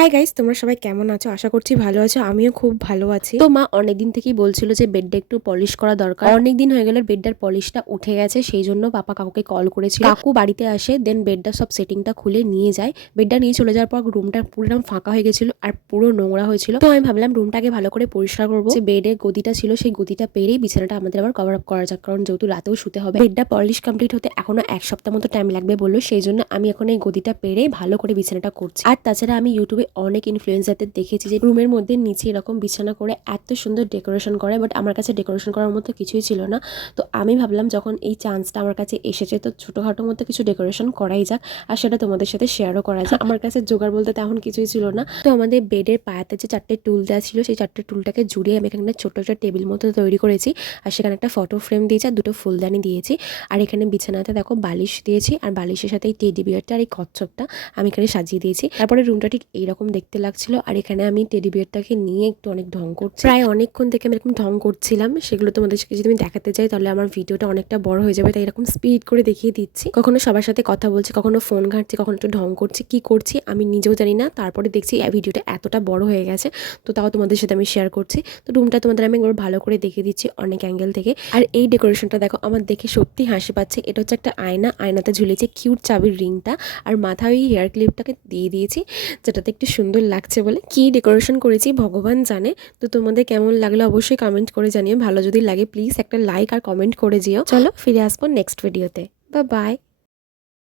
Hi guys, তোমরা সবাই কেমন আছো? আশা করছি ভালো আছো। আমিও খুব ভালো আছি। তো মা অনেকদিন থেকেই বলছিল যে বেডটা একটু পলিশ করা দরকার। অনেকদিন হয়ে গেল বেডটার পলিশটা উঠে গেছে, সেই জন্য পাপা কাকুকে কল করেছিল। কাকু বাড়িতে আসে, দেন বেডটা সব সেটিংটা খুলে নিয়ে যায়। বেডটা নিয়ে চলে যাওয়ার পর রুমটা পুরো ফাঁকা হয়ে গেছিল আর পুরো নোংরা হয়েছিল। তো আমি ভাবলাম রুমটাকে ভালো করে পরিষ্কার করবো। যে বেডের গদিটা ছিল সেই গদিটা পেরেই বিছানাটা আমাদের আবার কভার আপ করা যাক, কারণ যেহেতু রাতেও শুতে হবে। বেডটা পলিশ কমপ্লিট হতে এখনো 1 সপ্তাহ মতো টাইম লাগবে বললো, সেই জন্য আমি এখন এই গদিটা পেরে ভালো করে বিছানাটা করছি। আর তাছাড়া আমি ইউটিউবে অনেক ইনফ্লুয়েন্সারদের দেখেছি যে রুমের মধ্যে নিচে এরকম বিছানা করে এত সুন্দর ডেকোরেশন করে, বাট আমার কাছে ডেকোরেশন করার মতো কিছুই ছিল না। তো আমি ভাবলাম যখন এই চান্সটা আমার কাছে এসেছে, তো ছোটোখাটোর মধ্যে কিছু ডেকোরেশন করাই যাক, আর সেটা তোমাদের সাথে শেয়ারও করা যাক। আমার কাছে জোগাড় বলতে তেমন কিছুই ছিল না। তো আমাদের বেডের পায়াতে যে 4টে টুল দেওয়া ছিল, সেই 4টে টুলটাকে জুড়িয়ে আমি এখানে ছোট্ট একটা টেবিল মতো তৈরি করেছি, আর সেখানে একটা ফটো ফ্রেম দিয়েছি আর 2টো ফুলদানি দিয়েছি। আর এখানে বিছানাতে দেখো বালিশ দিয়েছি, আর বালিশের সাথে এই টেডি বিয়ারটা আর এই কচ্ছপটা আমি এখানে সাজিয়ে দিয়েছি। তারপরে রুমটা ঠিক এইরকম দেখতে লাগছিল, আর এখানে আমি টেডি বিয়ারটাকে নিয়ে একটু অনেক ঢং করছি। প্রায় অনেকক্ষণ থেকে আমি এরকম ঢং করছিলাম, সেগুলো তোমাদেরকে যদি আমি দেখাতে চাই তাহলে আমার ভিডিওটা অনেকটা বড় হয়ে যাবে, তাই এরকম স্পিড করে দেখিয়ে দিচ্ছি। কখনো সবার সাথে কথা বলছি, কখনো ফোন ঘাঁটছি, কখনো একটু ঢং করছি, কি করছি আমি নিজেও জানি না। তারপরে দেখছি এই ভিডিওটা এতটা বড় হয়ে গেছে, তো তাও তোমাদের সাথে আমি শেয়ার করছি। তো রুমটা তোমাদের আমি একবার ভালো করে দেখিয়ে দিচ্ছি অনেক অ্যাঙ্গেল থেকে। আর এই ডেকোরেশনটা দেখো, আমার দেখে সত্যি হাসি পাচ্ছে। এটা হচ্ছে একটা আয়না, আয়নাতে ঝুলেছে কিউট চাবির রিংটা, আর মাথায় ওই হেয়ার ক্লিপটাকে দিয়ে দিয়েছি, যেটাতে একটু সুন্দর লাগছে বলে। কি ডেকোরেশন করেছি ভগবান জানে। তো তোমাদের কেমন লাগলো অবশ্যই কমেন্ট করে জানিও। ভালো যদি লাগে প্লিজ একটা লাইক আর কমেন্ট করে দিও। চলো ফিরে আসবো নেক্সট ভিডিওতে। Bye bye.